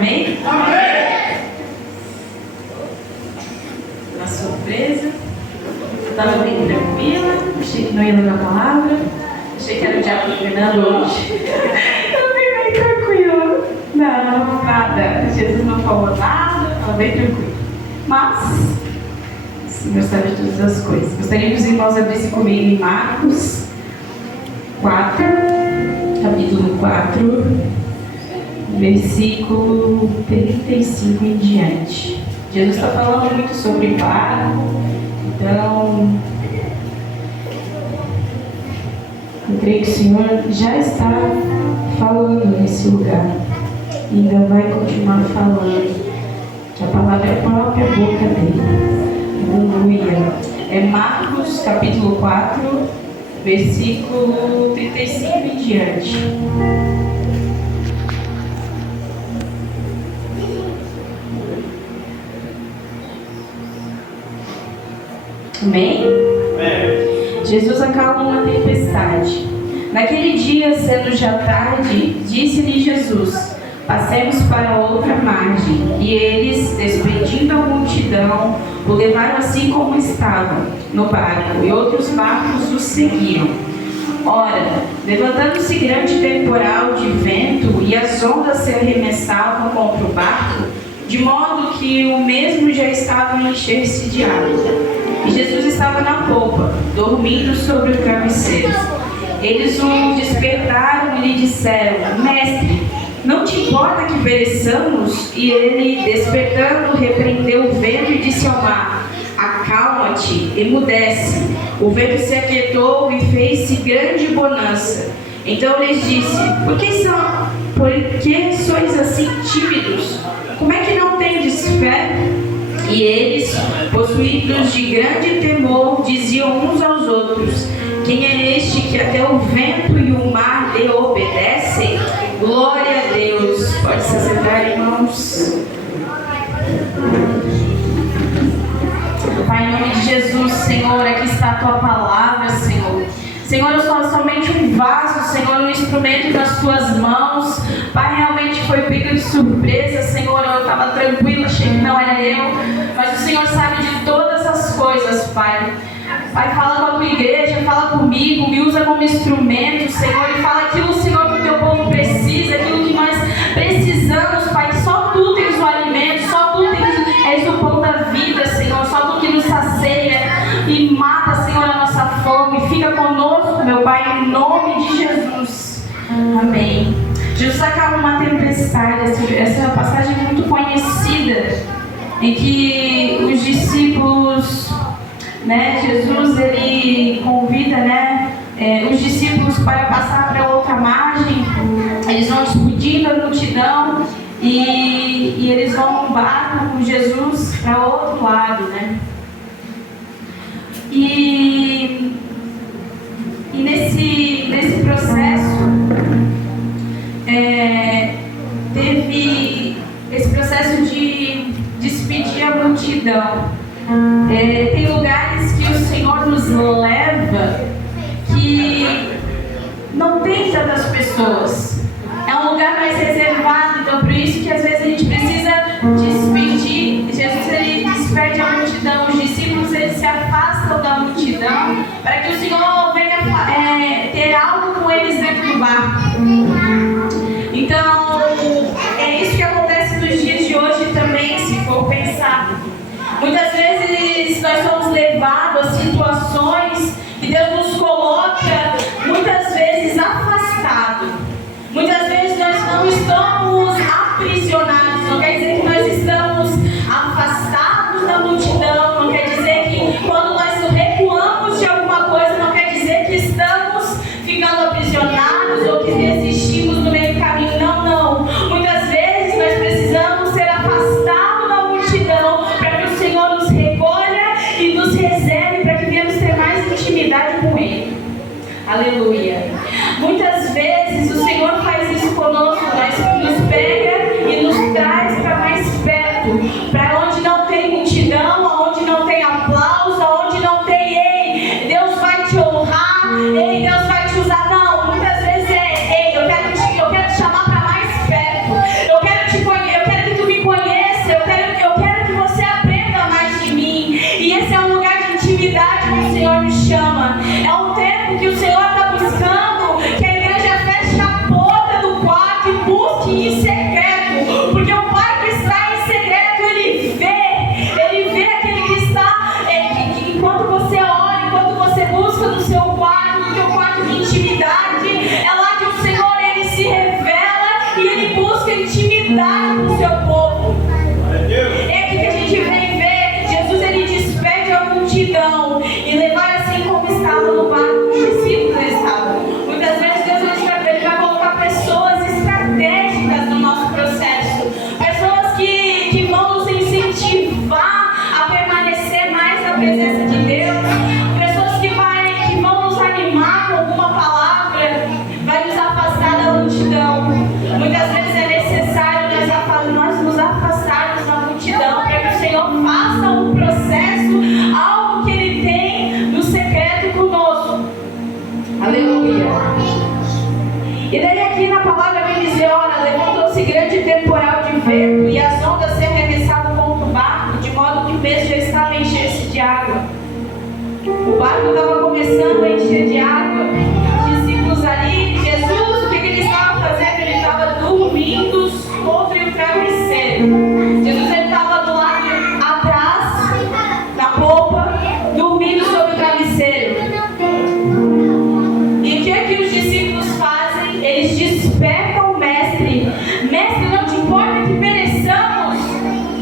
amém? Amém! Uma surpresa. Eu estava bem tranquila, achei que não ia levar a palavra, achei que era o diabo treinando hoje. Eu vim bem tranquila. Não, nada. Jesus não falou nada, estava bem tranquila. Mas, o Senhor sabe de todas as coisas. Gostaria que os irmãos abrissem comigo em Marcos 4, capítulo 4, versículo 35 em diante. Jesus está falando muito sobre barco, então eu creio que o Senhor já está falando nesse lugar e ainda vai continuar falando, que a palavra é a própria boca dele. Aleluia. É Marcos capítulo 4, versículo 35 em diante. Amém? Amém. Jesus acalma uma tempestade. Naquele dia, sendo já tarde, disse-lhe Jesus: passemos para outra margem. E eles, despedindo a multidão, o levaram assim como estava, no barco, e outros barcos o seguiam. Ora, levantando-se grande temporal de vento, e as ondas se arremessavam contra o barco, de modo que o mesmo já estava a encher-se de água. E Jesus estava na popa, dormindo sobre o travesseiro. Eles o despertaram e lhe disseram: Mestre, não te importa que pereçamos? E ele, despertando, repreendeu o vento e disse ao mar: acalma-te, emudece. O vento se aquietou e fez-se grande bonança. Então lhes disse: por que sois assim tímidos? Como é que não tendes fé? E eles, possuídos de grande temor, diziam uns aos outros: quem é este que até o vento e o mar lhe obedecem? Glória a Deus. Pode se sentar, irmãos. Pai, em nome de Jesus, Senhor, aqui está a tua palavra, Senhor. Senhor, eu sou somente um vaso, Senhor, um instrumento das tuas mãos. Pai, realmente foi pego de surpresa, Senhor. Eu estava tranquila, achei que não era eu. Mas o Senhor sabe de todas as coisas, Pai. Pai, fala com a tua igreja, fala comigo, me usa como instrumento, Senhor. E fala aquilo, Senhor, que o teu povo precisa, aquilo que nós precisamos, Pai. Só tu tens o alimento, só tu és o pão da vida, Senhor. Só tu que nos sacia e mata, Senhor, a nossa fome. Fica conosco, meu Pai, em nome de Jesus. Amém. Jesus acalma uma tempestade. Essa passagem é muito conhecida, em que os discípulos, Jesus, ele convida, os discípulos para passar para outra margem. Eles vão discutindo a multidão e eles vão no barco com Jesus para outro lado, E nesse processo teve esse processo de despedir a multidão. Tem lugares que o Senhor nos leva que não tem tantas pessoas. É um lugar mais reservado, então por isso que às vezes a gente precisa despedir. Jesus, ele despede a multidão, os discípulos, eles se afastam da multidão para que o Senhor venha ter algo com eles dentro do barco. Então, é isso que acontece nos dias de hoje também, se for pensar. Muitas vezes nós somos levados a situações que Deus nos coloca, muitas vezes afastado. Muitas vezes nós não estamos aprisionados, não quer dizer que nós estamos afastados da multidão, não quer dizer que quando nós recuamos de alguma coisa, não quer dizer que estamos ficando aprisionados ou que desistimos no meio do caminho, não. Muitas vezes nós precisamos ser afastados da multidão para que o Senhor nos recolha e nos reserve para que venhamos ter mais intimidade com Ele. Aleluia. Muitas vezes o Senhor faz isso conosco, nos pega e nos traz para mais perto, para onde não tem multidão, onde não tem aplauso, onde não tem ei, Deus vai te honrar, ei, Deus vai te usar. Não, muitas vezes ei, eu quero te chamar para mais perto, eu quero te conhecer, eu quero secreto, porque o Pai que está em secreto, Ele vê aquele que está, que enquanto você ora, enquanto você busca no seu quarto, no seu quarto de intimidade, é lá que o Senhor, Ele se revela e Ele busca intimidade com o seu povo. É aqui que a gente vem ver, Jesus, Ele despede a multidão e levar assim como estava no barco, os discípulos estavam. Muitas vezes Deus Ele vai colocar pessoas estratégicas no nosso processo, pessoas que vão nos incentivar a permanecer mais na presença de Deus, pessoas que vão nos animar com alguma palavra, vai nos afastar da multidão. Muitas vezes é necessário nós nos afastarmos da multidão para que o Senhor faça um processo, algo que Ele tem no secreto conosco. Aleluia. E daí aqui na palavra vem dizer, ora, levantou-se grande temporal de vento e as ondas se arremessavam contra o barco, de modo que o peixe já estava a encher-se de água. O barco estava começando a encher de água. Os discípulos ali, Jesus, o que ele estava fazendo? Ele estava dormindo sobre o travesseiro. Jesus, ele estava do lado atrás, na popa, dormindo sobre o travesseiro. E o que é que os discípulos fazem? Eles despertam o mestre. Mestre, não te importa que pereçamos?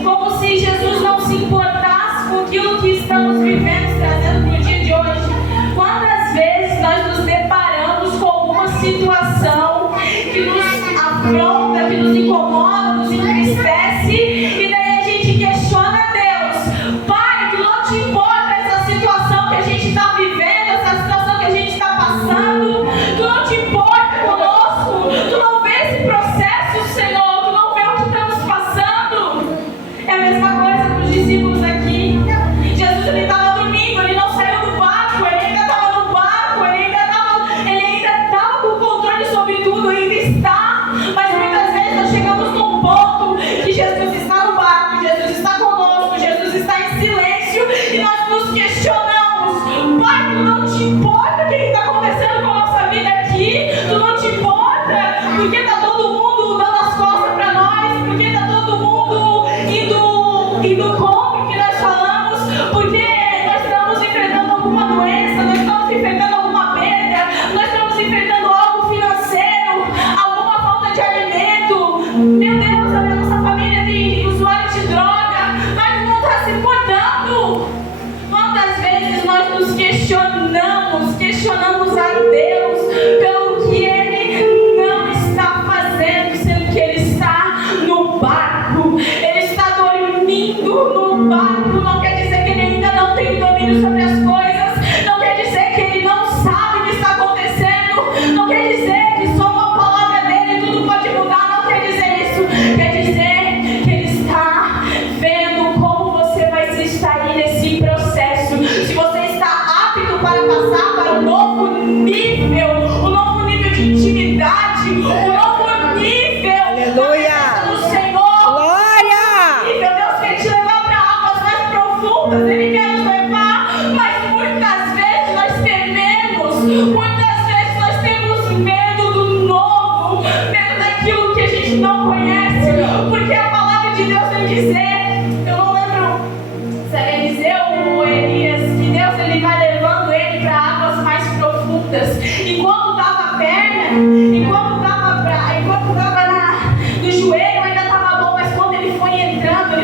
Como se Jesus não se importasse com aquilo que estamos vivendo, trazendo para o dia de hoje. Quantas vezes nós nos deparamos com alguma situação que nos afronta, que nos incomoda, nos entristece, e daí a gente questiona Deus. Pai, que não te importa essa situação que a gente está vivendo, essa situação que a gente está passando, tu não te importa conosco, tu não vê esse processo, Senhor, tu não vê o que estamos passando. É a mesma coisa com os discípulos aqui. Jesus, ele estava dormindo, ele não saiu do barco, ele ainda estava no barco, ele ainda estava com o controle sobre tudo, ainda está. Mas muitas vezes nós chegamos num ponto que Jesus está no barco, Jesus está conosco, Jesus está em silêncio e nós nos questionamos. Pai, tu não te importa o que está acontecendo com a nossa vida aqui? Tu não te importa porque está todo mundo dando as costas para nós? Porque está todo mundo indo contra o que nós falamos? Porque nós estamos enfrentando alguma doença, nós estamos enfrentando alguma perda, nós estamos enfrentando algo financeiro, alguma falta de alimento. Meu Deus, a nossa família tem usuário de droga, mas não está se importando. Quantas vezes nós nos questionamos a Deus pelo que Ele não está fazendo, sendo que Ele está no barco, Ele está dormindo no barco. Não quer dizer que Ele ainda não tem domínio sobre as coisas, não quer dizer que Ele não sabe o que está acontecendo, não quer dizer que só uma palavra dEle tudo pode mudar, não quer dizer isso, quer dizer que Ele está vendo como você vai se extrair nesse processo, se você está apto para passar para um novo nível de intimidade, um novo nível. Aleluia. Do Senhor. Glória! E meu Deus quer te levar para águas mais profundas, Ele quer nos levar, mas muitas vezes nós tememos, muitas vezes nós temos medo do novo, medo daquilo que a gente não conhece, porque a palavra de Deus vem dizer, eu não lembro se é Eliseu ou Elias, que Deus ele vai levando ele para águas mais profundas. Enquanto dava a perna, enquanto dava no joelho ainda estava bom, mas quando ele foi entrando,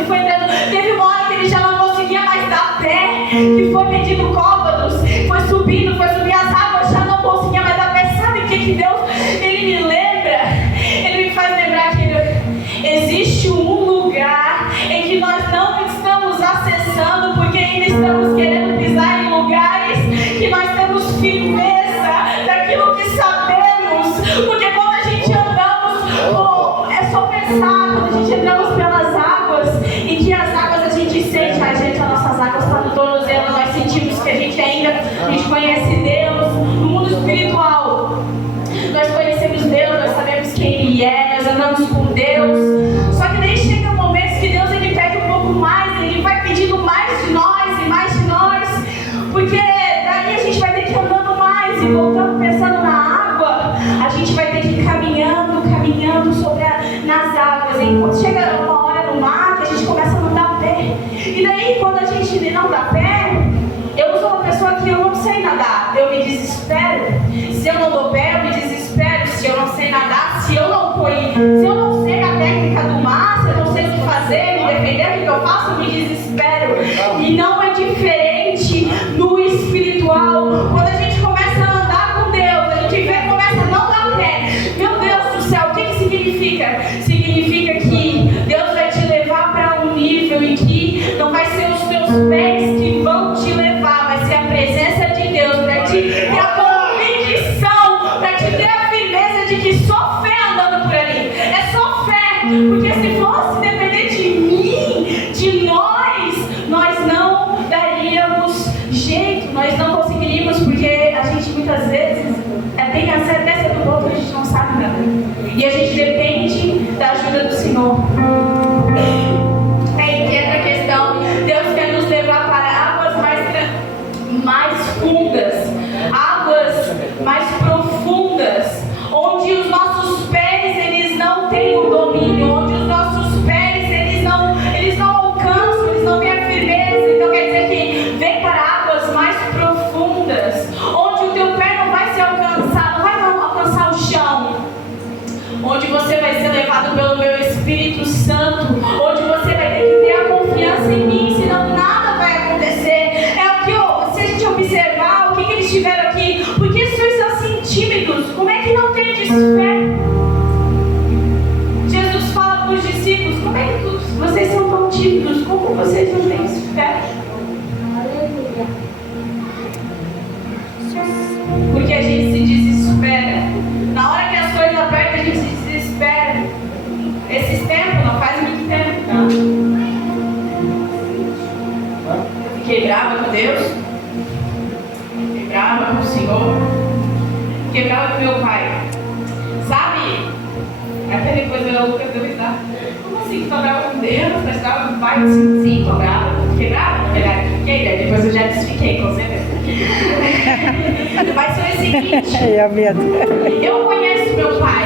teve uma hora que ele já não conseguia mais dar pé, que foi medindo côvados, foi subindo as águas, já não conseguia mais dar pé. Sabe o que Deus, ele me lembra? Ele me faz lembrar que existe um lugar em que nós não estamos acessando, porque ainda estamos querendo pisar em lugares que nós temos firmeza daquilo que sabemos, porque quando a gente andamos, é só pensar, quando a gente andamos pelas águas, e que as águas a gente sente, as nossas águas estão no tornozelo, nós sentimos que a gente conhece Deus, no mundo espiritual, nós conhecemos Deus, nós sabemos quem Ele é, nós andamos com Deus, só que daí chega um momento que Deus ele pede um pouco mais, Ele vai pedindo mais de nós e mais de nós, porque daí a gente vai ter que ir andando mais e voltando, pensando na água, a gente vai ter que ir caminhando nas águas. E quando chega uma hora no mar, que a gente começa a não dar pé. E daí, quando a gente não dá pé, eu sou uma pessoa que eu não sei nadar, eu me desespero. Se eu não dou pé, eu me desespero. Se eu não sei nadar, se eu não sei a técnica do mar, se eu não sei o que fazer, me defender, o que eu faço, eu me desespero. E não é diferente no espiritual. Quando a gente começa a andar com Deus, a gente começa a não dar pé. Meu Deus do céu, o que significa? Significa que Deus vai te levar para um nível em que não vai ser os teus pés que vão te levar, vai ser a presença de Deus para te ter a convicção, para te ter a firmeza de que só fé andando por ali. É só fé, porque se fosse depender de mim, de nós não daríamos jeito, nós não conseguiríamos, porque a gente muitas vezes tem a certeza do outro, a gente não sabe nada. E a gente depende da ajuda do Senhor. Aí que entra a questão, Deus quer nos levar para águas mais fundas, águas mais profundas, onde os nossos pés eles não têm o domínio, onde os nossos pés eles não alcançam, eles não têm a firmeza. Então quer dizer que vem para águas mais profundas, onde o teu pé não vai ser alcançado, não vai alcançar o chão, onde você vai ser levado pelo meu Espírito Santo, onde você vai ter que ter a confiança em mim, senão nada vai acontecer. É o que se a gente observar o que eles tiveram aqui, porque sois assim tímidos, como é que não tendes fé? Jesus fala para os discípulos, como é que vocês são tão tímidos, como vocês não têm fé? Porque a gente se desespera. Na hora que as coisas apertam, a gente se desespera. Esses tempos, não faz muito tempo, não. Eu fiquei brava com Deus. Fiquei brava com o Senhor. Fiquei brava com meu pai. Sabe? Aquela coisa louca que eu pensava. Como assim que tô brava com Deus? Mas brava com o pai? Sim, tô brava. Fiquei brava? Fiquei, né? Depois eu já desfiquei, com certeza. Mas foi o seguinte, eu conheço meu pai.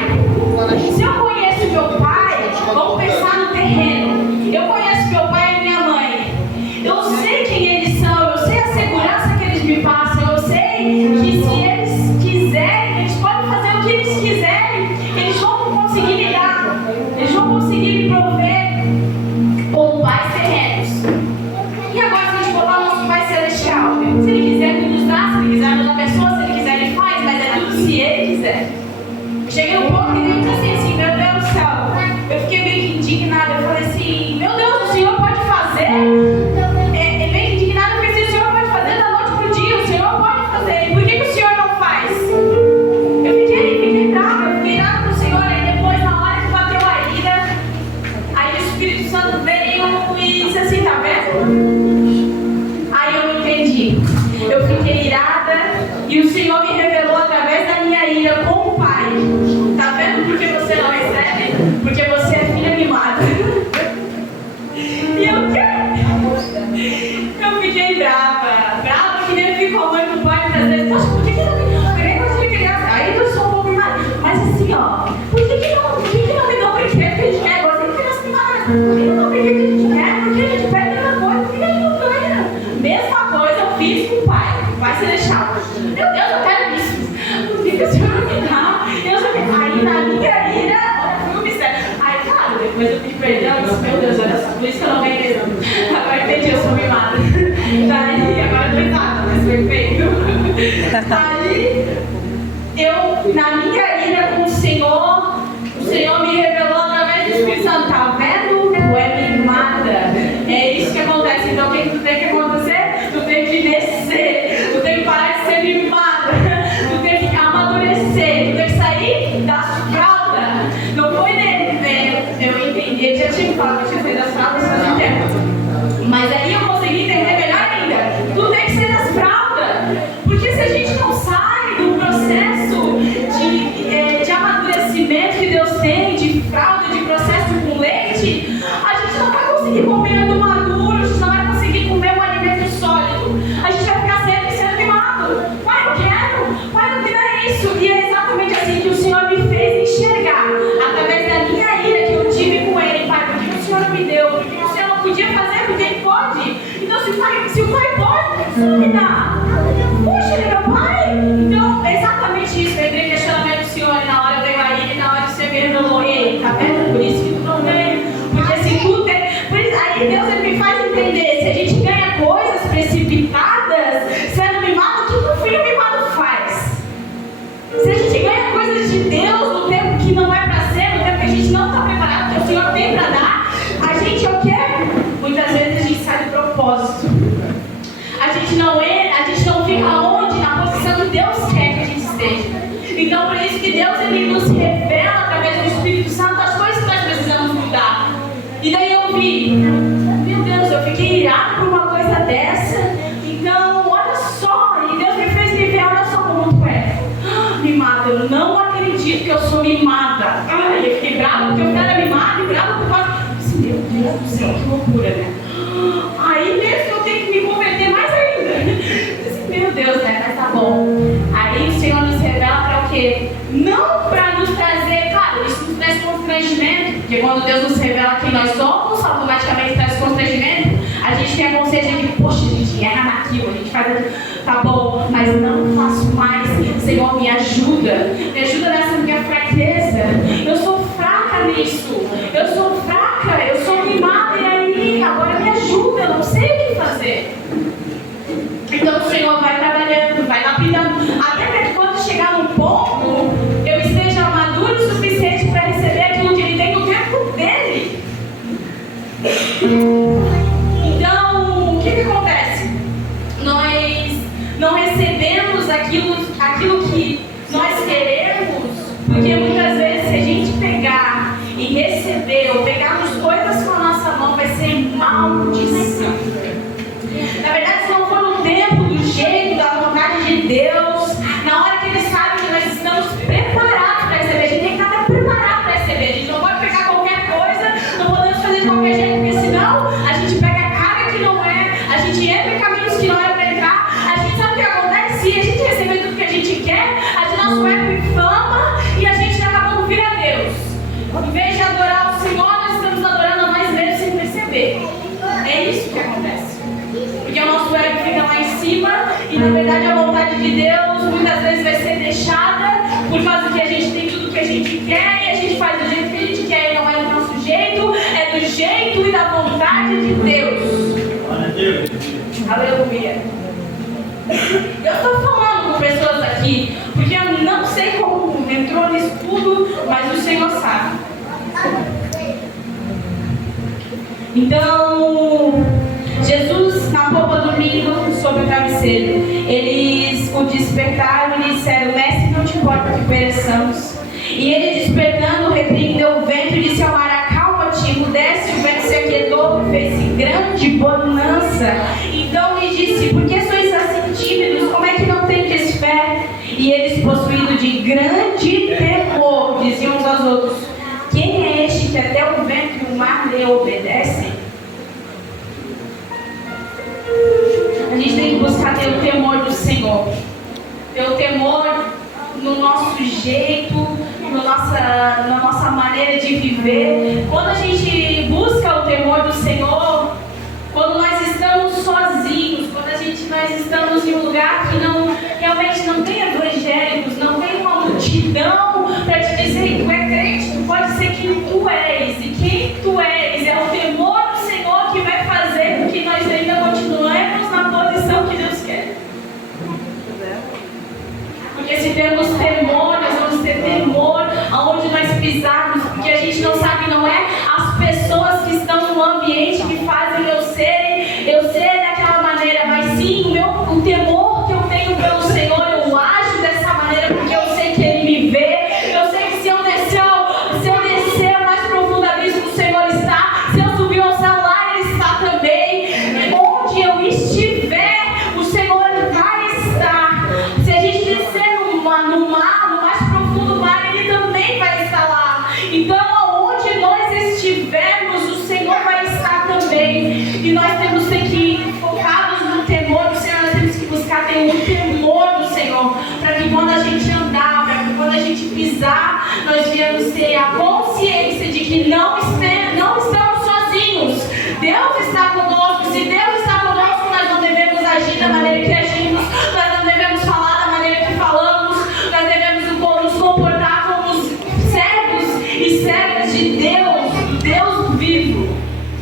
Se eu conheço meu pai, vamos pensar no terreno. Eu conheço meu pai e minha mãe. Eu sei quem eles são, eu sei a segurança que eles me passam. Eu sei que se eles quiserem, eles podem fazer o que eles quiserem. Eles vão conseguir me dar, eles vão conseguir me prover com pais terrenos. E agora se a gente botar o nosso Pai Celestial, se Ele quiser nos dar, se Ele quiser nos abençoar, se Ele quiser Ele faz, mas é tudo se Ele quiser. Cheguei um ponto que Deus disse assim, meu Deus do céu, eu fiquei meio que indignada, eu falei assim, meu Deus, o Senhor pode fazer? Meio indignada, eu pensei, o Senhor pode fazer da noite pro dia, o Senhor pode fazer, e por que o Senhor não faz? Eu fiquei brava com o Senhor, aí depois na hora que bateu a ira, aí o Espírito Santo veio e disse assim, tá vendo? Aí eu entendi. Eu fiquei irada e o Senhor me revelou através da minha ira com o Pai. Tá vendo por que você não recebe? Porque você é filha mimada. E eu quero. Eu fiquei brava que nem eu fico com a mãe do pai muitas vezes. Poxa, por que não me deu de criança? Aí eu sou um pouco mimada. Mas assim, ó, por que não me dão brinquedo que a gente quer? Você é criança mimada. Por que não dão brinquedo que a gente quer? Por que a gente pede outra coisa? Por que a gente não ganha? Mesma coisa eu fiz com o Pai Celestial. Meu Deus, eu quero isso. Por que o Senhor não me dá? Aí na minha ira, olha, foi um mistério. Aí, claro, depois eu pedi perdão e disse, meu Deus, olha só, por isso que eu não ganhei mesmo. Agora entendi, eu sou mimada. Daí, agora eu tô exata, mas foi feio. Aí, eu, na minha ira com o Senhor me revelou através do Espírito Santo, tá vendo? Tu é mimada. É isso que acontece. Então, o que tu tem que acontecer? Tu tem que descer. Tu tem que parar de ser mimada. Tu tem que amadurecer. Tu tem que sair das fraldas. Não foi eu entendi. Ele já tinha falado que eu tinha saído das fraldas faz um tempo. Mas aí eu consegui entender melhor ainda. Tu tem que sair das fraldas. Porque se a gente não sai do processo de amadurecimento que Deus tem, de fralda, de processo com leite, a gente não vai conseguir comer do maduro, a gente não vai conseguir comer um alimento sólido. A gente vai ficar sempre sendo mimado. Pai, eu quero. Pai, não me dá isso. E é exatamente assim que o Senhor me fez enxergar, através da minha ira que eu tive com Ele. não me dá? Puxa, ele é meu pai? Então, é exatamente isso. Eu entrei em questionamento do Senhor, na hora veio a ele, na hora de você ver, ele falou, ei, tá vendo? Por isso que tu não veio. Porque assim, tu tem... Por isso, aí Deus ele me faz entender, se a gente ganha coisas precipitadas, sendo mimado, o que um filho mimado faz? Se a gente ganha coisas de Deus no tempo que não é para ser, no tempo que a gente não está preparado, que o Senhor tem para dar, a gente é o quê? Muitas vezes a gente sai do propósito. A gente não fica onde? Na posição que Deus quer que a gente esteja. Então, por isso que Deus ele nos revela através do Espírito Santo as coisas que nós precisamos mudar. E daí eu vi, meu Deus, eu fiquei irado por uma coisa dessa. Então, olha só, e Deus me fez me ver, olha só como tu é. Mimada, eu não acredito que eu sou mimada. Ai, eu fiquei brava porque eu era mimada e brava por causa. Meu Deus do céu, que loucura, né? Aí mesmo eu tenho que me converter mais ainda. Meu Deus, né? Mas tá bom. Aí o Senhor nos revela para o quê? Não para nos trazer, claro, isso nos traz constrangimento, porque quando Deus nos revela quem nós somos, automaticamente traz constrangimento. A gente tem a consciência de que, poxa, a gente erra naquilo, a gente faz, tá bom, mas não faço mais. Senhor, me ajuda nessa minha fraqueza. Eu sou fraca nisso, eu sou fraca, eu sou mimada, e aí, agora me ajuda, eu não sei o que fazer. Então o Senhor vai trabalhando, vai lapidando, até que quando chegar num ponto, eu esteja maduro o suficiente para receber aquilo que Ele tem no tempo dele. Então, o que acontece? Nós não recebemos aquilo que nós queremos, porque muitas vezes se a gente pegar e receber, ou pegarmos coisas com a nossa mão, vai ser maldição. Na verdade, se não for no tempo, do jeito, da vontade de Deus, na hora que Ele sabe que nós estamos preparados para receber, a gente tem que estar preparado para receber. A gente não pode pegar qualquer coisa, não podemos fazer de qualquer jeito, porque senão a gente pega a cara que não é, a gente entra em caminhos que não é para entrar. A gente sabe o que acontece? Se a gente receber tudo que a gente quer, nosso ego inflama e a gente acaba por vir a Deus. Em vez de adorar o Senhor, nós estamos adorando a nós mesmos sem perceber. É isso que acontece. Porque o nosso ego fica lá em cima e na verdade a vontade de Deus muitas vezes vai ser deixada por causa que a gente tem tudo que a gente quer e a gente faz do jeito que a gente quer e não é do nosso jeito, é do jeito e da vontade de Deus. Aleluia. Eu estou falando com pessoas aqui porque eu não sei como entrou nisso tudo, mas o Senhor sabe. Então, Jesus, na polpa dormindo sobre o travesseiro, eles o despertaram e disseram: Mestre, não te importa que pereçamos. E ele, despertando, repreendeu o vento e disse ao mar: Acalma-te, emudece. O vento se aquietou e fez-se grande bonança. Então lhe disse: Por que sois assim tímidos? Como é que não tendes fé? E eles, possuídos de grande temor, diziam uns aos outros: Quem é este que até o vento e o mar lhe obedecem? A gente tem que buscar ter o temor do Senhor, ter o temor no nosso jeito, na nossa maneira de viver. Quando a gente busca o temor do Senhor, quando nós estamos sozinhos, quando nós estamos em um lugar que realmente não tem evangélicos, não tem uma multidão para te dizer que tu é crente, tu pode ser quem tu és, e quem tu és é o temor do Senhor que vai fazer com que nós ainda continuemos na posição que Deus quer. Porque se temos temor, nós vamos ter temor aonde nós pisarmos, porque a gente não sabe, não é as pessoas que estão no ambiente que fazem eu ser daquela maneira, mas sim o temor que eu tenho pelo Senhor. Eu ajo dessa maneira porque eu sei que Ele me vê, eu sei que se eu descer o mais profundo abismo, o Senhor está, se eu subir ao céu lá, Ele está também, onde eu estiver, o Senhor vai estar. Se a gente descer no mar, no mais profundo mar, Ele também vai estar lá. Então, aonde nós estivermos, o Senhor vai estar também. E nós temos que ir focados no temor do Senhor, nós temos que buscar ter um temor do Senhor, para que quando a gente andar, para que quando a gente pisar, nós viemos ter a consciência de que não estamos sozinhos. Deus está conosco. Se Deus está conosco, nós não devemos agir da maneira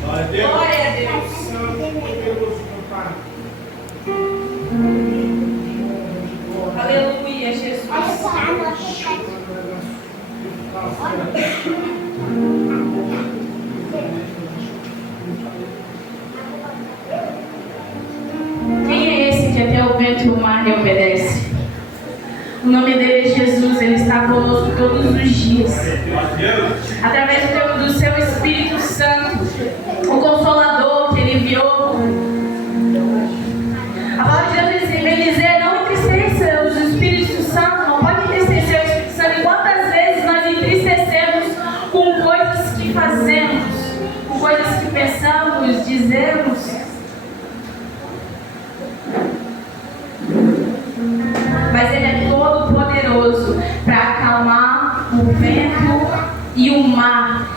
Glória a Deus. Aleluia, Jesus. Quem é esse que até o vento e o mar lhe obedece? O nome dele é Jesus, ele está conosco todos os dias. Através do seu Espírito Santo, o Consolador que ele enviou. A palavra de Deus vem dizer: não entristeça o Espírito Santo, não pode entristecer o Espírito Santo. E quantas vezes nós entristecemos com coisas que fazemos, com coisas que pensamos, dizemos. Mas ele é todo poderoso para acalmar o vento e o mar.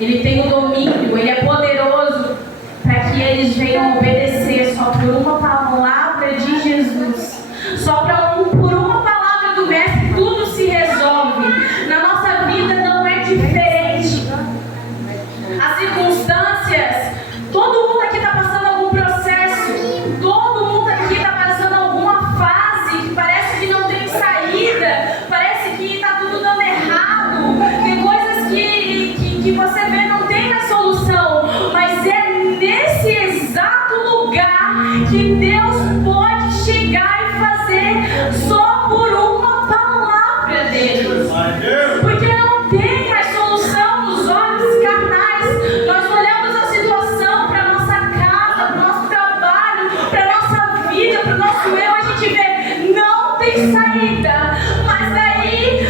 Ele tem o domínio, ele é poderoso para que eles venham obedecer só por uma palavra de Jesus. Só por uma palavra do Mestre tudo se resolve. Na nossa vida não é diferente. As circunstâncias, todo mundo aqui está passando algum processo, todo mundo aqui está passando alguma fase que parece que não tem saída, parece que está tudo dando errado, tem coisas que você vê não tem mais solução, mas é nesse exato lugar que Deus pode chegar e fazer só por uma palavra dele. Porque não tem mais solução nos olhos carnais. Nós olhamos a situação para a nossa casa, para o nosso trabalho, para a nossa vida, para o nosso eu, a gente vê, não tem saída. Mas daí,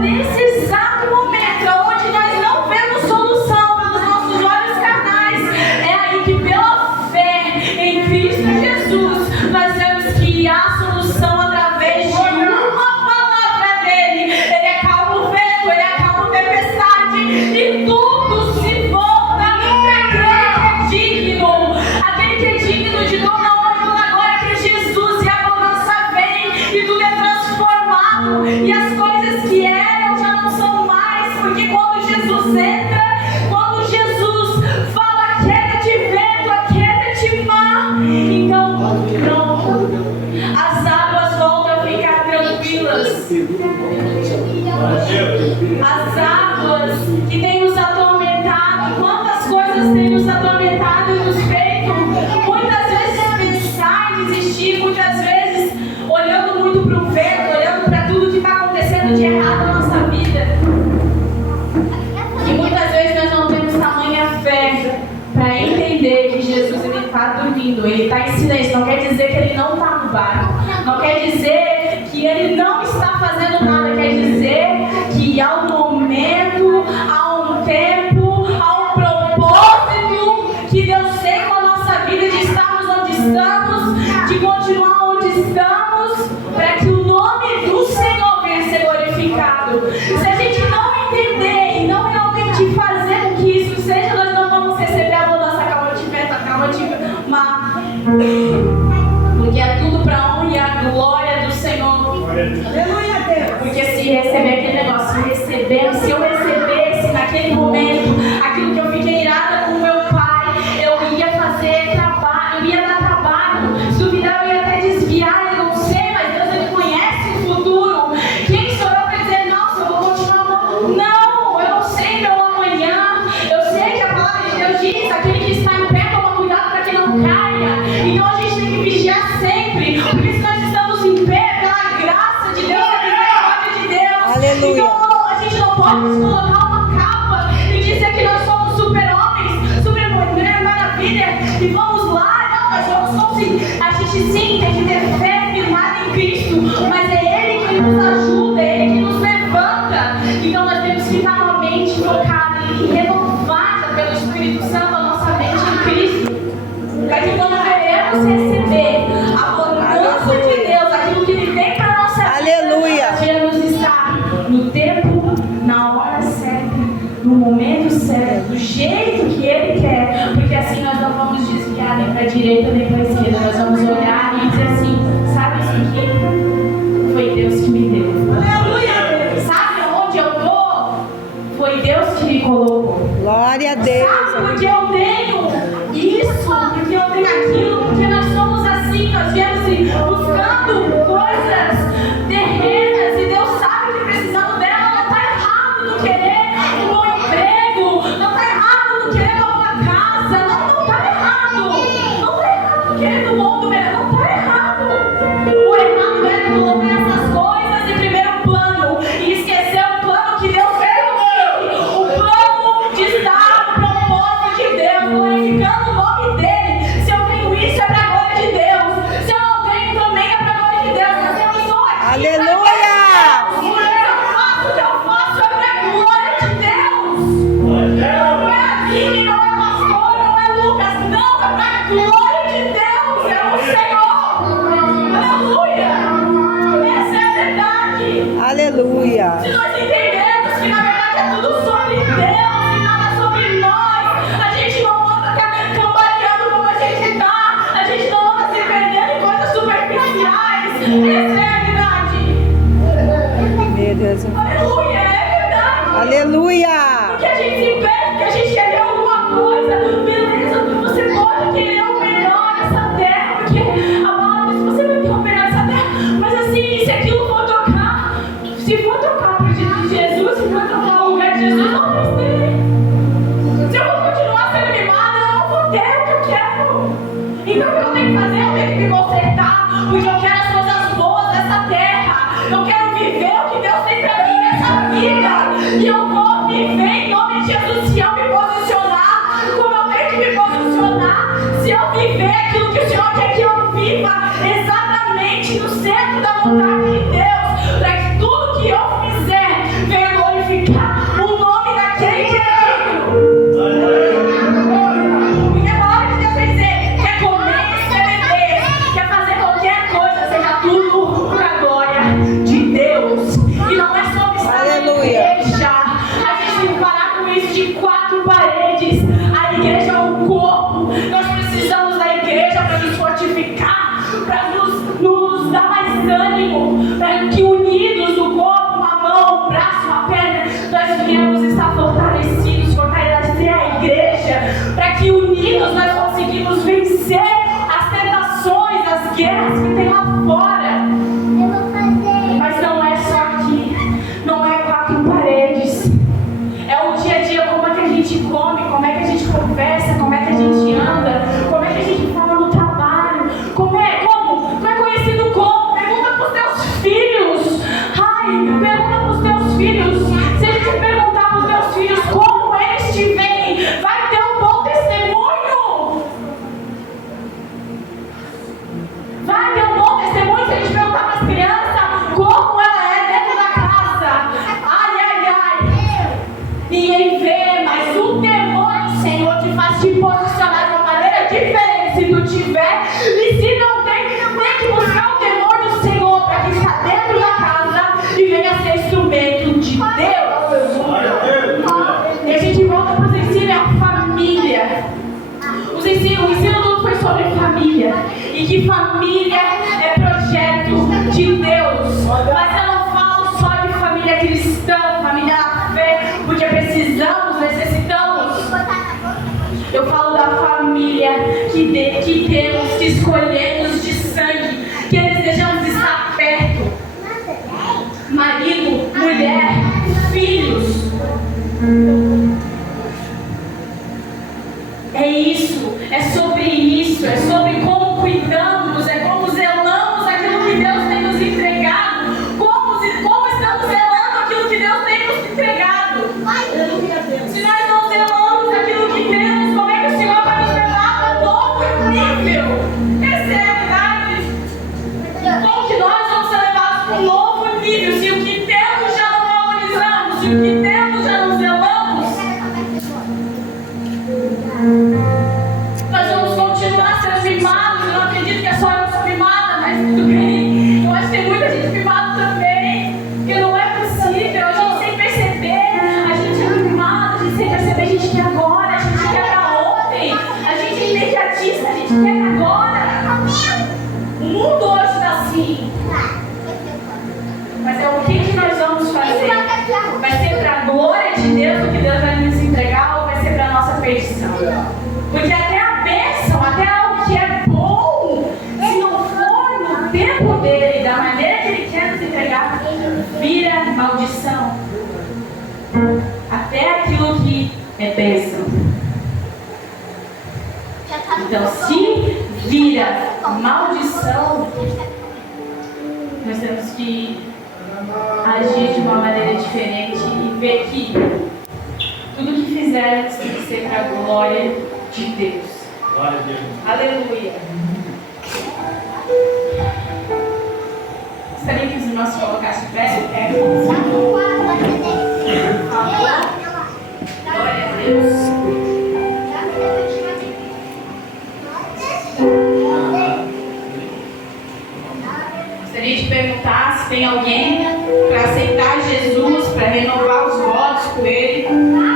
nesse exato momento, onde nós não vemos solução pelos nossos olhos carnais, é aí que pela fé em Cristo Jesus, nós vemos que há solução através de uma palavra dele. Ele acalma o vento, ele acalma a tempestade e tudo se volta para aquele que é digno. Aquele que é digno de toda honra e toda glória, que é Jesus, e a bonança vem e tudo é transformado e as coisas que eram já não são mais, porque quando Jesus entra, quando Jesus fala aquieta-te vento, aquieta-te mar, então pronto, as águas voltam a ficar tranquilas. As águas que têm nos atormentado, quantas coisas têm nos atormentado e nos feito muitas vezes pensar em desistir, muitas vezes olhando muito para o vento, olhando para tudo que está acontecendo de errado na nossa vida. E muitas vezes nós não temos tamanha fé para entender que Jesus ele está dormindo, ele está em silêncio. Não quer dizer que ele não está no barco, não quer dizer que ele não está fazendo nada, quer dizer que há um momento, há um tempo, há um propósito que Deus tem com a nossa vida, de estarmos onde estamos, de continuar onde estamos, para que o nome do Senhor venha ser glorificado. Se a gente não entender e não realmente fazer com que isso seja, nós não vamos receber a mudança. Calma de vento, calma de mar, porque é tudo para a honra e a glória do Senhor. Aleluia, Deus. Porque se receber aquele negócio, se eu recebesse naquele momento aquilo que eu fiquei irada com o meu pai, eu ia fazer trabalho, eu ia dar trabalho, se duvidar eu ia até desviar, eu não sei, mas Deus ele conhece o futuro. Quem sou eu para dizer, nossa, eu vou continuar? Não, eu não sei meu amanhã, eu sei que a palavra de Deus diz, aquele que está em pé toma cuidado para que não caia. Então a gente tem que vigiar sempre, porque se nós estamos em pé pela graça de Deus, pela misericórdia de Deus. Aleluia. Então a gente não pode colocar uma capa e dizer que nós somos super-homens, super-mulher maravilha e vamos lá. Não, nós somos a gente sim tem que ter fé firmada em Cristo, mas é Ele que nos ajuda, é Ele que nos levanta. Então nós temos que estar com a mente focada e renovada pelo Espírito Santo, a nossa mente em Cristo, para que quando queremos receber a bonança de Deus, aquilo que Ele tem para a nossa vida, Aleluia. nós queremos estar no tempo, na hora certa, no momento certo, do jeito que Ele quer, porque assim nós não vamos desviar nem para a direita nem para a esquerda, nós vamos olhar e dizer assim, sabe isso aqui? Foi Deus que me deu. Aleluia! Sabe onde eu estou? Foi Deus que me colocou. Glória a Deus. porque eu tenho isso, porque eu tenho aquilo, porque nós somos assim, nós viemos buscando coisas terrenas e Deus sabe que precisamos dela. Não está errado no querer um bom emprego, não está errado no querer uma boa casa, não está errado. Não está errado no querer do mundo, não está errado. O errado é colocar essas coisas em primeiro plano e esquecer o plano que Deus fez. O plano de estar no propósito de Deus, glorificando o nome dele. Se eu tenho isso, é para a glória de Deus. Se eu não tenho, também é para a glória de Deus. Mas eu estou aqui. Aleluia! Eu faço o que eu faço, é para a glória de Deus. Não é a Vini, não é o pastor, não é Lucas, não, é para a glória de Deus. É o Senhor. Aleluia! Essa é a verdade. Aleluia! Se nós entendermos que na verdade é tudo sobre Deus e nada sobre nós, a gente não anda cambaleando como a gente está, a gente não anda se perdendo em coisas superficiais. Essa é a verdade. Meu Deus. Aleluia, é verdade. Aleluia! Porque a gente se perde, porque a gente quer ver alguma coisa. Beleza, você pode querer o melhor nessa terra, porque a palavra diz que você vai ter o melhor nessa terra. Mas assim, se aquilo for tocar, se for tocar pro de Jesus, se for tocar o lugar de Jesus, não vai ter. Se eu vou continuar sendo mimada, eu não vou ter o que eu quero. Então o que eu tenho que fazer? Eu tenho que me consertar, porque eu quero as coisas boas dessa terra. Eu quero viver o que Deus tem pra mim nessa vida. E eu vou viver em nome de Jesus se eu me posicionar como eu tenho que me posicionar. Se eu viver aquilo que o Senhor quer que eu viva, exatamente no centro da vontade de Deus, para que tudo que eu fizer venha glorificar o nome daquele que é digno. Porque a palavra de Deus vai dizer: quer comer, quer beber, quer fazer qualquer coisa, seja tudo para a glória de Deus. E não é sobre estar na igreja. A gente tem que parar com isso de 4 paredes. A igreja é um corpo. Nós precisamos da igreja para nos fortificar, para nos dar mais ânimo, para que unidos no corpo, uma mão, um braço, uma perna, nós viemos estar fortalecidos, fortalecer a igreja, para que unidos nós conseguimos vencer as tentações, as guerras que tem lá fora. Mas não é só aqui, não é 4 paredes, é o dia a dia, como é que a gente come, como é que a gente conversa, como é que a gente anda, como é que a gente fala no trabalho, como é conhecido como. Pergunta para os teus filhos. Pergunta para os teus filhos. Se a gente perguntar para os teus filhos como eles te veem, vai ter um bom testemunho. Vai ter um bom testemunho se a gente perguntar para as crianças como ela é dentro da casa. Ninguém vê, mas o temor do Senhor te faz te posicionar de uma maneira diferente se tu tiver. E se não tem, tem que buscar o temor do Senhor para que está dentro da casa e venha ser instrumento de Deus. E a gente volta para os ensinos, é a família. O ensino todo foi sobre família. E que família é projeto de Deus. Mas eu não falo só de família cristã, família na fé, porque precisamos, necessitamos. Eu falo da família que temos, que escolhemos de sangue, que desejamos estar perto. Marido, mulher, filhos. É isso, é sobre isso, é sobre como cuidamos, é como zelamos aquilo que Deus tem nos entregado, como estamos zelando aquilo que Deus tem nos entregado. Se nós não zelamos aquilo que temos, como é que o Senhor vai nos levar para um novo nível? Essa é a verdade. Como que nós vamos ser levados para um novo nível se o que temos já não valorizamos, se o que temos já não zelamos? Nós vamos continuar sendo mimados. Eu não acredito que a Porque até a bênção, até algo que é bom, se não for no tempo dele, da maneira que ele quer nos entregar, vira maldição. Até aquilo que é bênção. Então, se vira maldição, nós temos que agir de uma maneira diferente e ver que tudo que fizermos tem que ser para a glória de Deus. Glória a Deus. Aleluia. Gostaria que os irmãos se colocassem de pé. Glória a Deus. Gostaria de perguntar se tem alguém para aceitar Jesus, para renovar os votos com Ele.